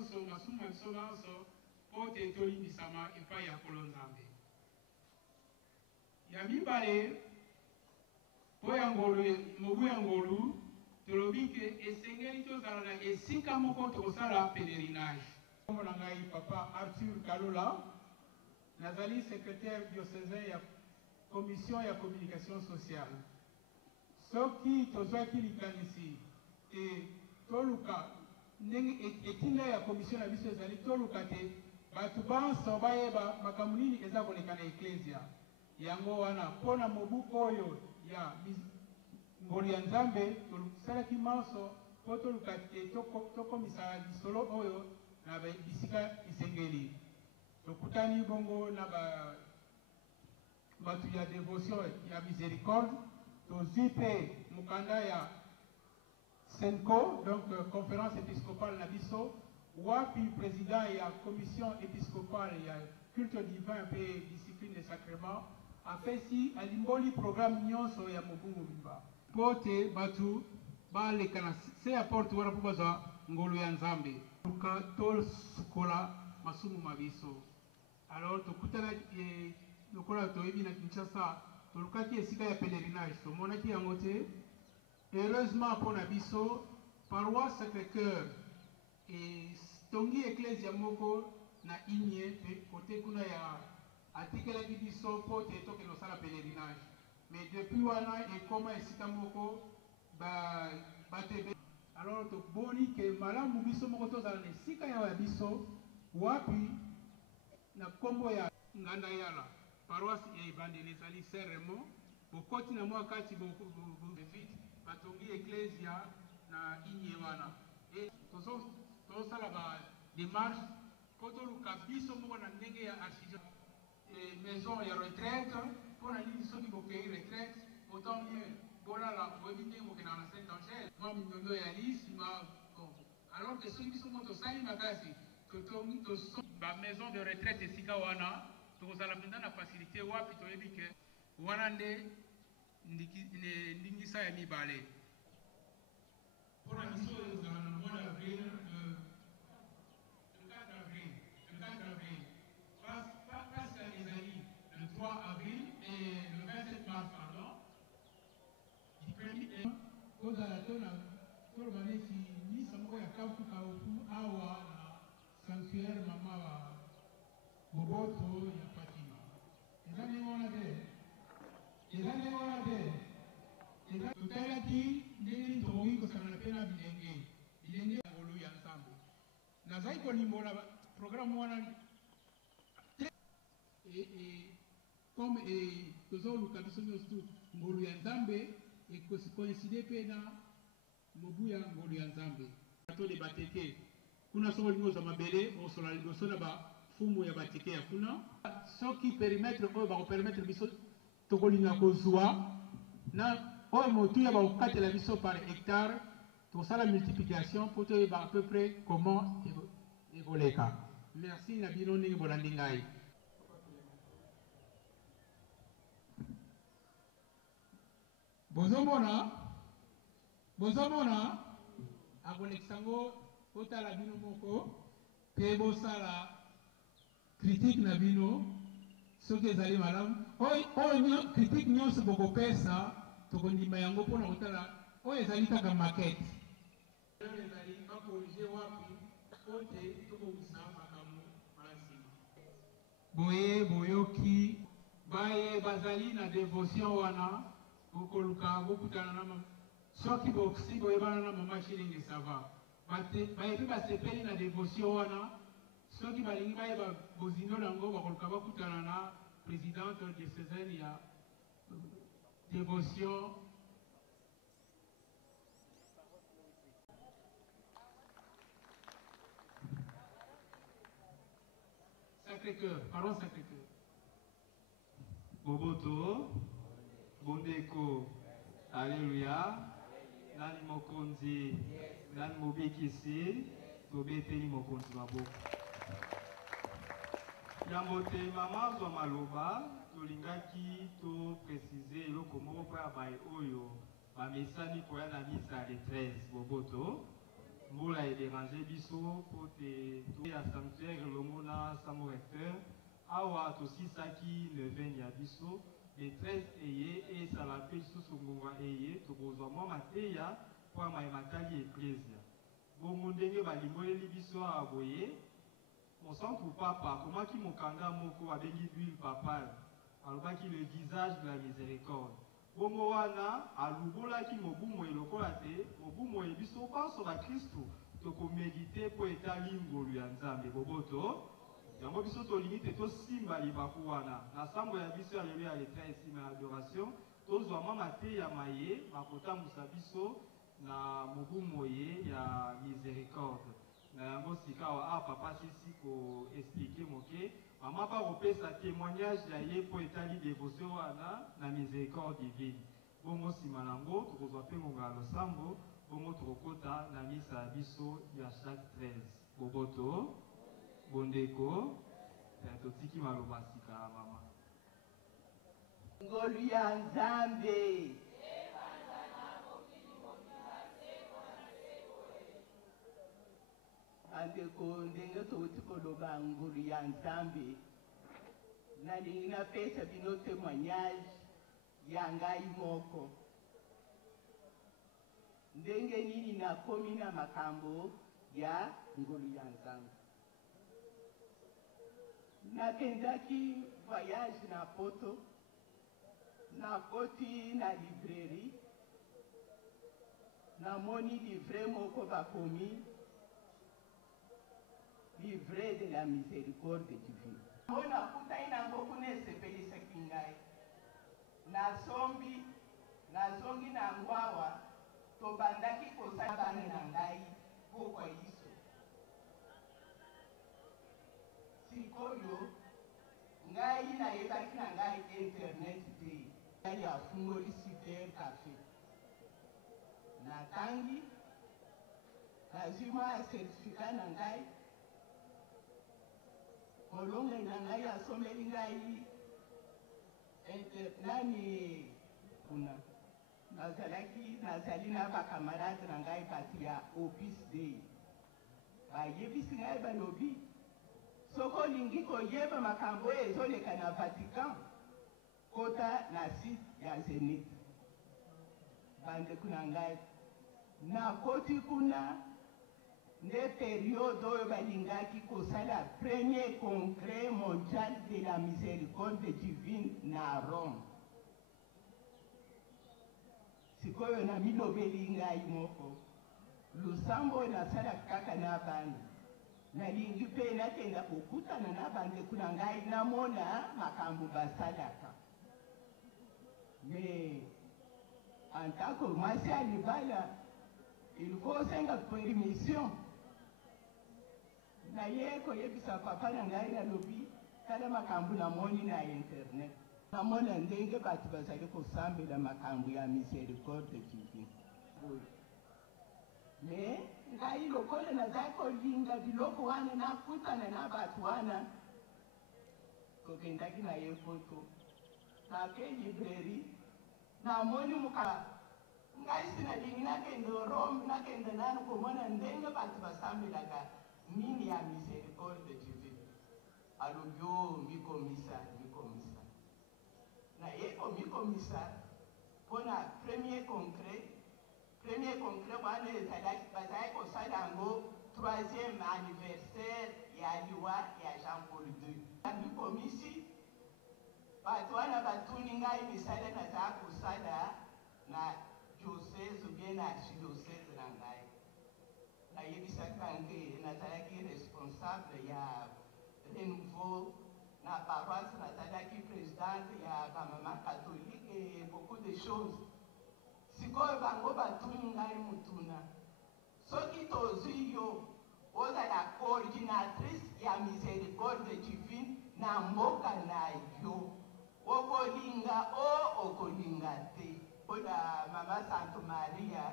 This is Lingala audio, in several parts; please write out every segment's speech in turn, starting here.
nyonso masumu ya biso nyonso pote tolimbisama epai ya Nkolo Nzambe. Ya mibale po ya ngolu mobu ya ngolu tolobi ke esengeli tozala na esika moko tokosala pèlerinage. Kombo na ngai papa Arthur Kalola, nazali secrétaire diocésain ya commission ya communication sociale. Soki tozwaki likanisi toluka ndenge etinda ya commission na biso ezali toluka te bato banso bayeba makambo nini eza koleka na eklesia. Yango wana mpona mobu oyo ya ngolu ya Nzambe tosalaki manso po toluka te tokomisa lisolo oyo na bisika isengeli. Tokutani bongo na batu ya dévotion ya miséricorde, tozwi mpe mukanda ya SENCO, donc conférence épiscopale na biso, wapi président ya commission épiscopale ya culte divin pe discipline des sacrements, afesi alimboli programme nyonso ya mobungu bimba. Pote batu baleka na se apporte wana po bazwa ngolu ya Nzambe. Luka tol sukola masumu mabiso. Alors tokutana lokola toyebi na Kinshasa tolukaki esika ya pèlerinage tomonaki yango te. Heureusement pour na biso paroisse Sacré-Cœur et tongi ecclesia moko na Inie pe kote kuna ya atikelaki biso po te toke nosala pèlerinage. Mais depuis wana ekoma esika moko batebe. Alors toboni ke malamu biso moko tozala na esika ya biso wapi na kombo ya nganda yala paroisse ya ebandeli ezali Saint-Raymond bokoti na mwa kati vite batongi ecclesia na Inie wana et tozosala ba démarche po toluka biso moko na ndenge ya maison ya retraite mpona nini soki bokei retraite autant mieux bolala boyebi ndenge bokendaka na Saint-Angèle mwa minyondo ya lisi alors que soki biso moko tosali makasi ba maison de retraite esika wana tokozala mpenza na facilité wapi toyebi ke wana nde ndingisa ya mibale mpona biso ezala na mois d'avril le 4 avril Pascal ezali le 3 avril et le 27 mars pardon du premier tozala toloba neti misa moko ya kafuka otu awa na sanctuaire mama wa Boboto ya Fatima. Eza ndenge wana te totalaki ndenge tokoki kosangana mpe na bilenge ya ngolu ya Nzambe. Nazali kolimbola programme wana comme tozoluka biso nyonso ngolu ya Nzambe ekocoïncide mpe na mobu ya ngolu ya Nzambe. To de bateke kuna soko lingo za mabele osola liboso na bafumu ya bateke ya kuna soki périmètre oyo bakopermettre biso tokolinga kozwa na oyo motu ya bakokatela biso par hectare tosala multiplication po toyeba à peu près comment ekoleka. Merci na bino ndenge bolandi ngai. Bozomona akolekisango otala bino moko pe bosala critique na bino soki ezali malamu oyo critique nyonso bokopesa tokondima yango mpona kotala oyo ezali kaka maquette ezali bakorige wapi ote tokobisa makambo masima boyoki baye bazali na dévotion wana bokoluka bokutana na soki boksi boyebana na mama Chilingi sava bayebi basepeli na dévotion wana soki balingi bayeba bozindo nango bakoluka bakutana na présidente diocésaine ya dévotion Sacré-Cœur, pardon Sacré-Cœur. Boboto, Bondeko, Alléluia, Nani Mokonzi, Nani Mobikisi, Tobeteli Mokonzi Maboko. Yambote mama zwa maloba, tolingaki to préciser eloko moko po ya baye oyo, bamesani koya na misa de 13, Boboto. Mbola et déranger biso pour te à sanctuaire Lomona Samo recteur. Awa aussi ça qui ne vient à biso. Les 13 eye et ça l'appelle sous son gonga eye. To bozoma mateya pour ma matali ecclesia. Bon mondenge balimoyeli biso a aboye. Mon sang pour papa, comment qui mokanga moko abengi l'huile papale. Alors qui le visage de la miséricorde. Bongo wana alubola ki mobumo elokola te, mobumo ebiso paso ba Kristo to ko méditer po etali ngolu ya Nzambe boboto. Yango biso to limite to simba libaku wana. Na sambo ya biso ya lelo ya leta esima adoration, to zwa mama te ya maye makota musabiso na mobumo ye ya miséricorde. Na yango sikawa a papa sisi ko expliquer moke. Maman va repérer témoignage d'ailleurs pour étaler dévotion na miséricorde divine. Bongo simanango, tu reçois pe mon gars sambo, bongo trokota na misa biso ya chaque 13. Boboto, bondeko, totiki maloba sika mama. Ngolu ya Nzambe. Andeko ndenge toti koloba ngolu ya Nzambe na pesa bino témoignage ya ngai moko ndenge nini nakomi na makambo ya ngolu ya Nzambe. Nakendaki voyage na poto, nakoti na librairie, namoni livre moko bakomi livre de la miséricorde divine. Mona kuta ina ngoku nesepelisa kingai. Nazongi na ngwawa, tobandaki kosala bana na ngai pokwa iso. Sikoyo, ngai nayebaki na ngai internet te. Ngai afungoli Super Café. Natangi, nazwi mwa certificat na ngai. Molonga na ngai asomeli ngai nani kuna nazali na bakamarade na ngai bati ya Opus Dei bayebisi ngai balobi soki olingi koyeba makambo oyo ezoleka na Vatican kota na site ya Zenith. Bandeko na ngai nakoti kuna nde période oyo balingaki kosala premier congrès mondial de la miséricorde divine na Rome. Sikoyo na milobeli ngai moko lusambo nasala kaka na bana nalingi mpe nakenda kokutana na bandeko na ngai namona makambo basalaka. Mais en tant que mwasi ya libala il faut senga permission. Na ye koyebisa papa na ngai nalobi tala makambo namoni na internet. Namona ndenge bato bazali kosambela makambo ya miséricorde divine. Mais ngai lokola nazali kolinga biloko wana nakutana na bato wana kokendaki na ye foto nake librairie namoni muka ngai sinalingi nakende Rome nakende nani komona ndenge bato basambelaka mini ya miséricorde divine. Alobi o mikomisa na ye komikomisa mpona premier congrès wana bazali kosala yango 3e anniversaire ya liwa ya Jean Paul II. Amikomisi bato wana batuni ngai misala nazala kosala na diocèse ou bien na archidiocèse na ngai. Nayebisaka nge nazalaki responsable ya renouveau na paroisse, nazalaki présidente ya bamama catholique et beaucoup de choses. Sikoyo bango batuni ngai mutuna soki tozwi yo ozala coordinatrice ya miséricorde divine na mboka na yo okolinga o okolinga te. Oda mama Santo Maria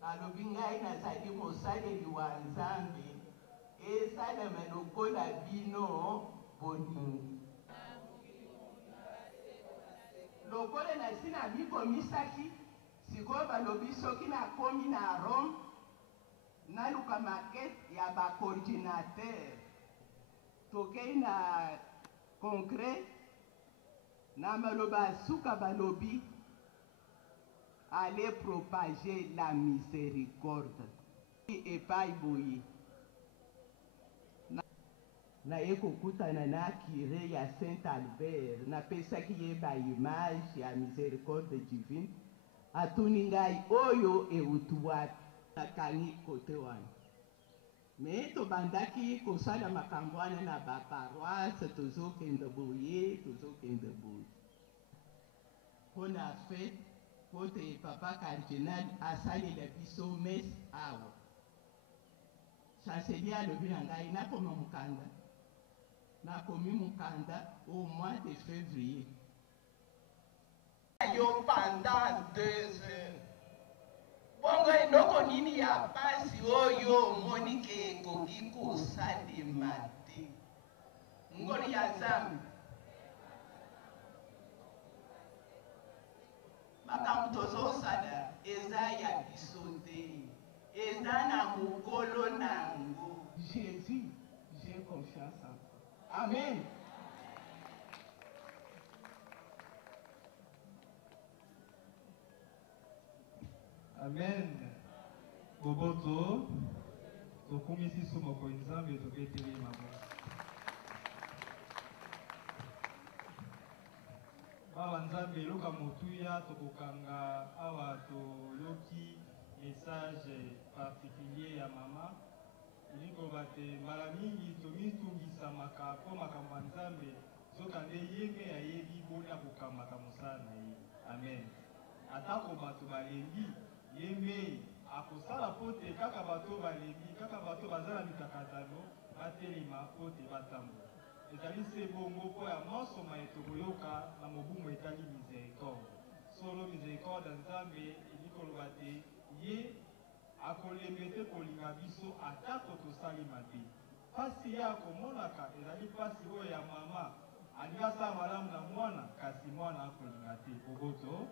nalobi ngai nazali mosaleli wa Nzambe esalema lokola bino bolingi. Lokola nasi nabikomisaki sikoyo balobi soki nakomi na Rome naluka maquette ya ba coordinateur tokei na congrès na maloba suka balobi aller propager la miséricorde epai boye na ye kokutana na kire ya Saint Albert napesaki ye ba image ya miséricorde divine atuni ngai oyo euti wapi nakangi kote wana me tobandaki kosala makambo wana na baparoise tozokende boye mpona fete po te papa cardinal asalela biso mese awa chancelier alobi na ngai nakoma mokanda nakomi mokanda au mois de février yo pendant 2 heures bongo eloko nini ya pasi oyo omoni ke ekoki kosalema te ngoli ya nzambe makambo tozosala eza ya biso te eza na mokolo nango. Jésus, j'ai confiance en toi. Amen. Amen. Boboto, tokumisi sumoko nzambe toketeli mama. Baba nzambe loka motuya tokokanga awa toyoki message particulier ya mama. Iliko bate mbala mingi tomitungisamaka po makambo ya nzambe zokande yeme ayebi bona kokamata mosala na ye. Amen. Atako bato balembi yeme akosala pote kaka bato balembi kaka bato bazala mikakatano batelema pote batambo ezali se bongo po ya mosoma etokoyoka na mobumu etali miséricorde solo miséricorde nzambe elikoloba te ye akolembe te kolinga biso atako tosali mabe pasi ye akomonaka ezali pasi oyo ya mama alingi asala malamu na mwana kasi mwana akolinga te boboto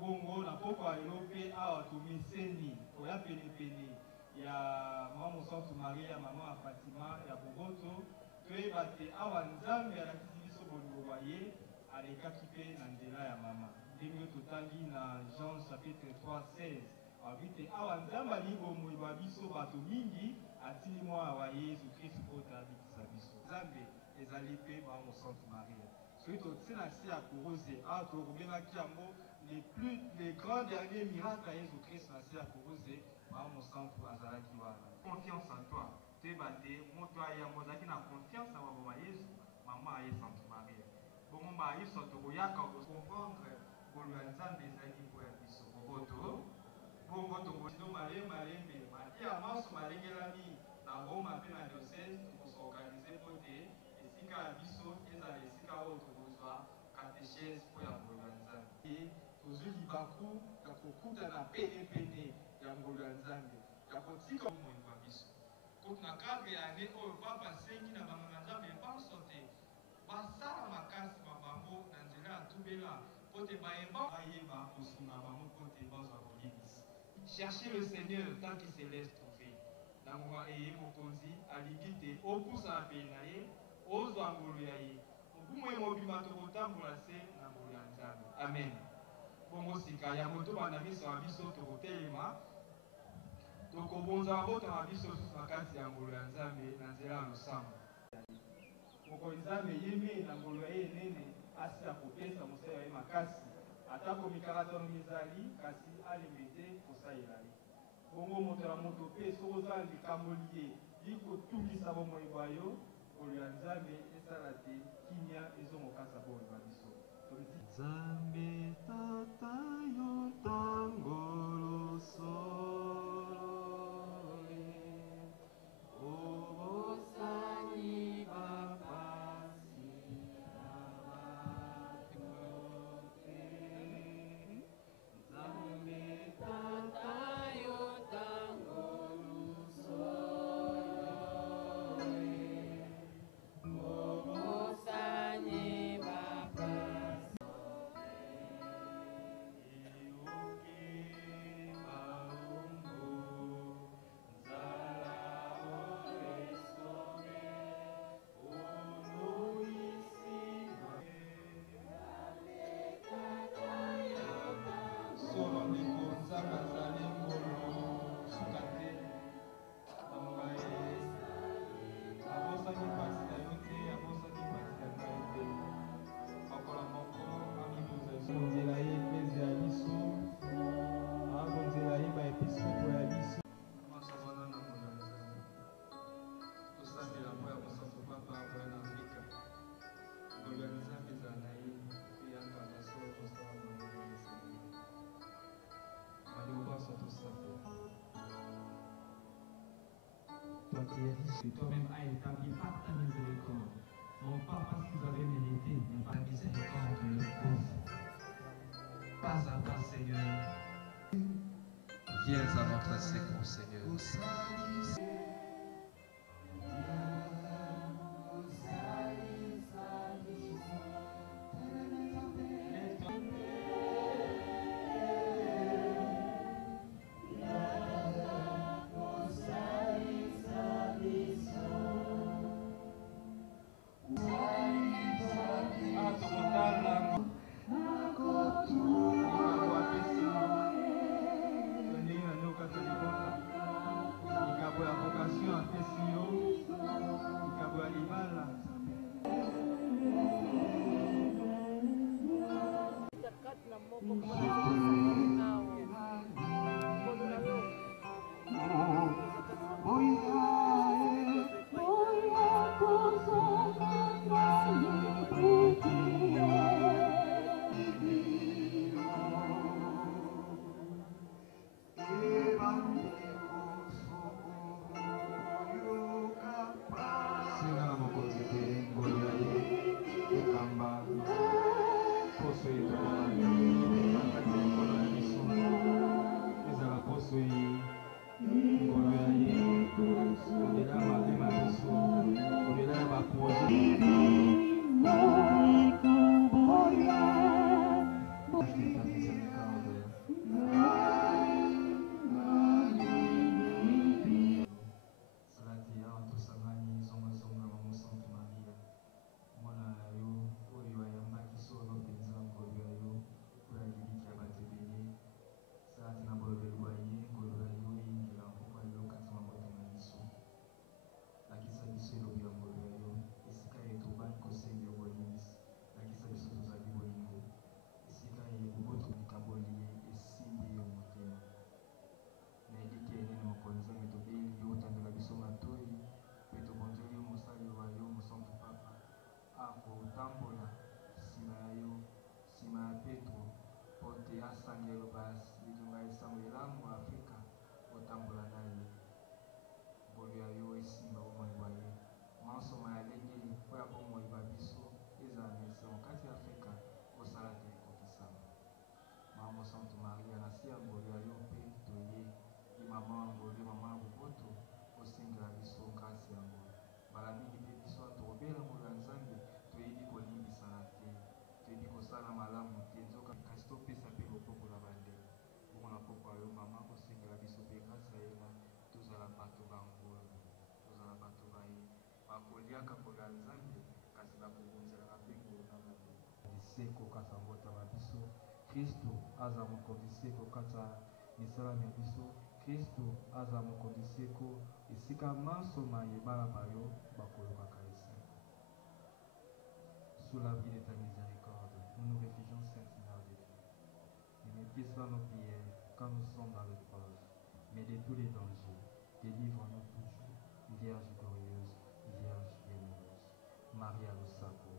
bongo na poko ya lelo mpe awa tomiseni koya penepene ya mama Sainte Marie ya mama ya Fatima ya boboto toyeba te awa nzambe alakisi biso bolingo bwa ye alekaki mpe na nzela ya mama ndenge totangi na Jean chapitre 3:16 abi te awa nzambe alingi bomoi bwa biso bato mingi atili mwana wa Yesu Kristo po abikisa biso nzambe ezali mpe mama Sainte Marie soki totie na se ya kurose awa tokobengaki yango les grands derniers miracles à Jésus-Christ na se ya kurose mama Sainte azalaki wana confiance en toi tebate moto aya mozaki na confiance na mama Yesu mama aye Sainte Marie bongo ba Yesu tokoyaka comprendre kolwa nzambe ezali mpo ya biso boboto bongo tokosino malembe matia maso malengelami na Roma mpe na diocèse tokosorganize po te esika ya biso ezala esika oyo tokozwa catéchèse mpo ya kolwa nzambe tozwi libaku ya kokutana penepene ya ngolo ya nzambe ya kotika bomoi bwa biso na cadre ya ane oyo papa asengi na banganga nzambe mpanso te basala makasi mabango na nzela ya tubela po te bayeba bayeba kosunga bango po te bazwa kolibisa cherchez le Seigneur tant qu'il se laisse trouver na ngoma eye mokonzi alingi te opusa na pene na ye ozwa ngolo ya ye mobumu ye mobima tokotambola se na ngolo ya nzambe amen bongo sika ya motoba na miso ya biso tokotelema tokobonza mabota na biso susu na kati ya ngolo ya nzambe na nzela ya losambo mokonzi nzambe yeme na ngolo ya ye enene asila kopesa mosala ye makasi atako mikakatano mizali kasi alembe te kosalela ye bongo moto na moto mpe soki ozala likamboli ye likotungisa bomoi bwa yo ngolo ya nzambe esala te kimia ezomokasa bomoi bwa biso nzambe tata yo ntango losole obosani bapasi na bato te nzambe tata yo ntango losole obosani bapasi prière, dis toi-même a établi par ta miséricorde, non pas parce qu'ils avaient mérité, mais par la miséricorde de leur cause. Pas à pas, Seigneur. Viens à notre secours, Seigneur. Kristo aza mokonzi seko kata misala na biso. Kristo aza mokonzi seko esika mansoma yebala bayo bakolokaka esengo. Sous l'abri de ta miséricorde, nous nous réfugions, Sainte Mère de Dieu. Ne méprise pas nos prières quand nous sommes dans l'épreuve, mais de tous les dangers, délivre-nous toujours, Vierge glorieuse, Vierge bienheureuse. Maria lo sacro.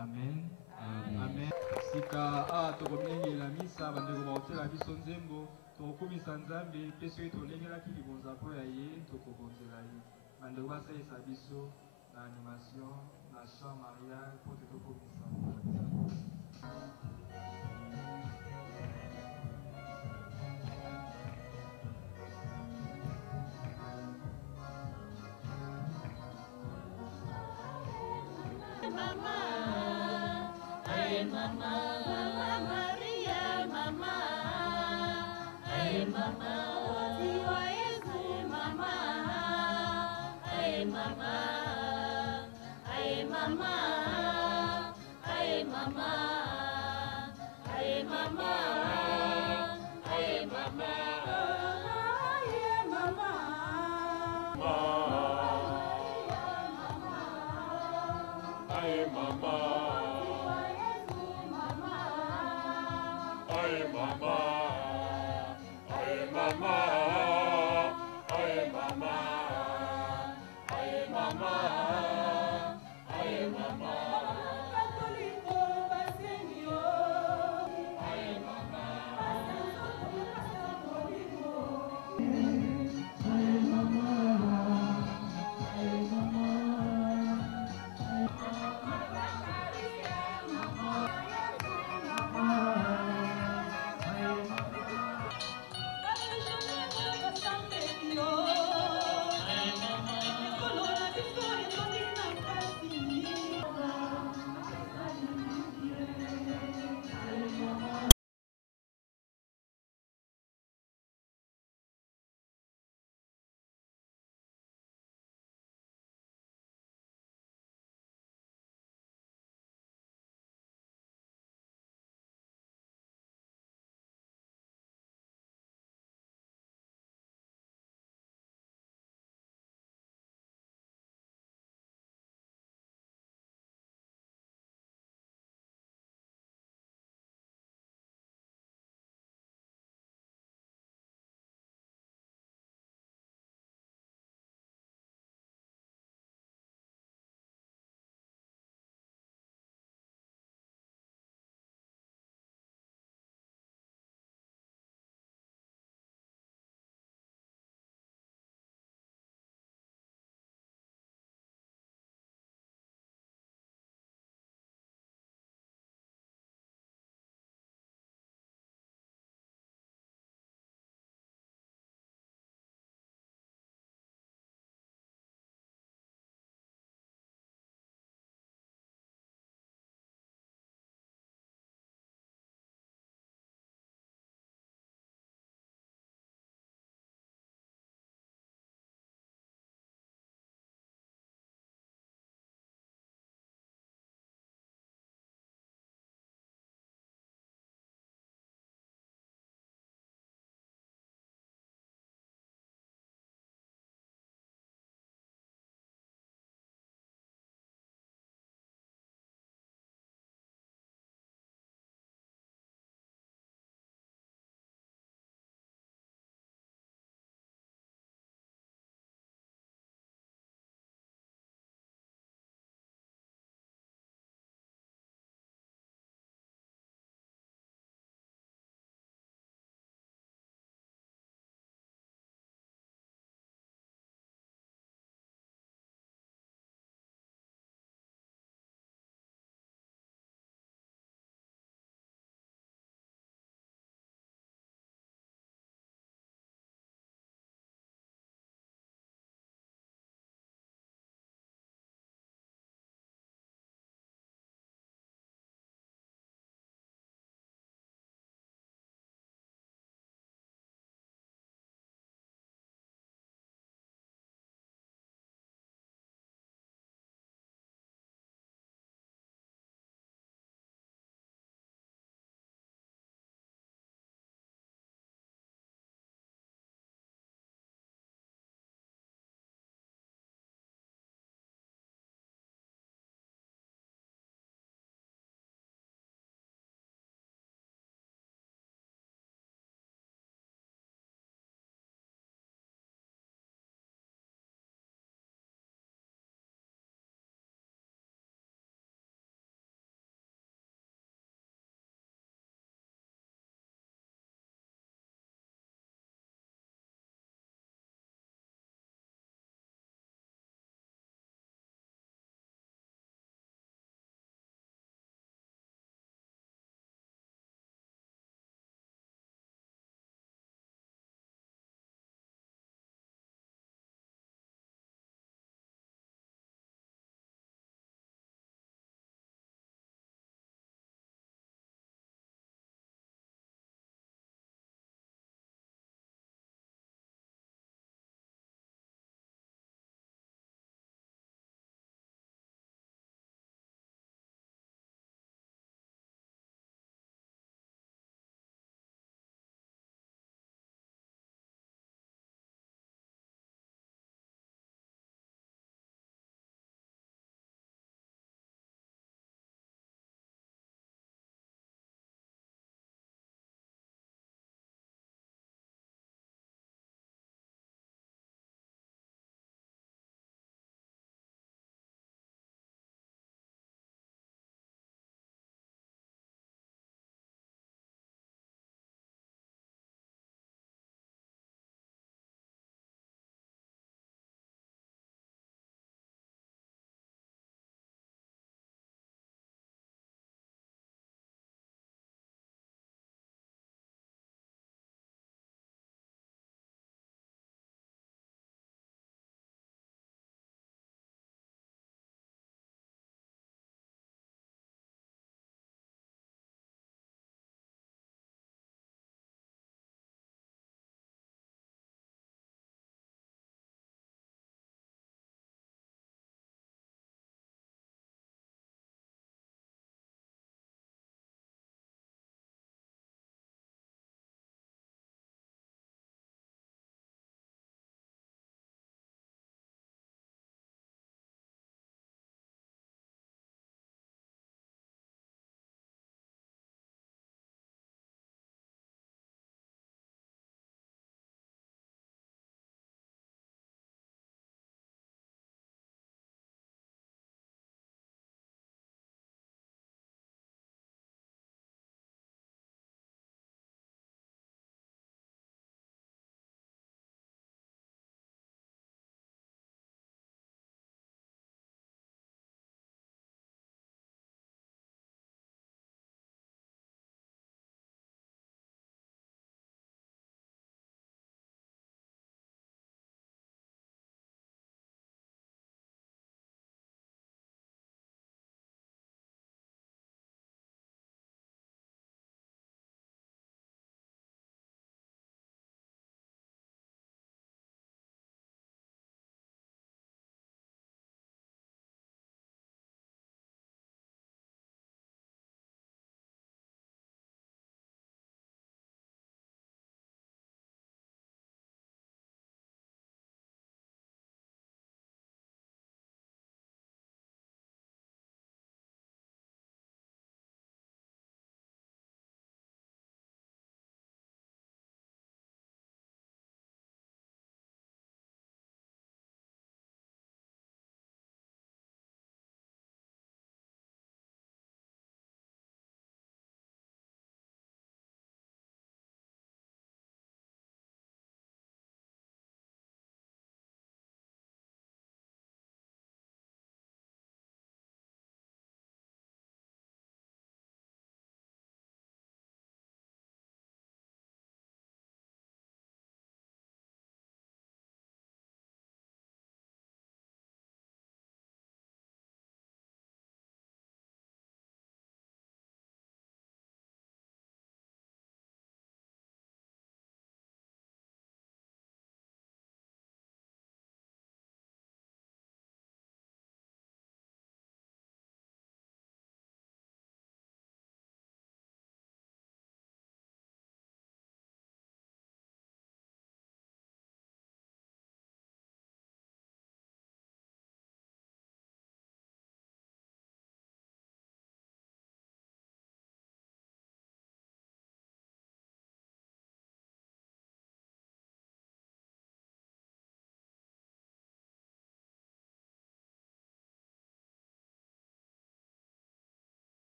Amen. Amen. Sika tokomengela misa bandeko baotela biso nzembo tokokumisa nzambe mpe soki tolengelaki libonza mpo ya ye tokobonzela ye bandeko basalisa biso na animation na chant mariage mpo te tokomisa mort.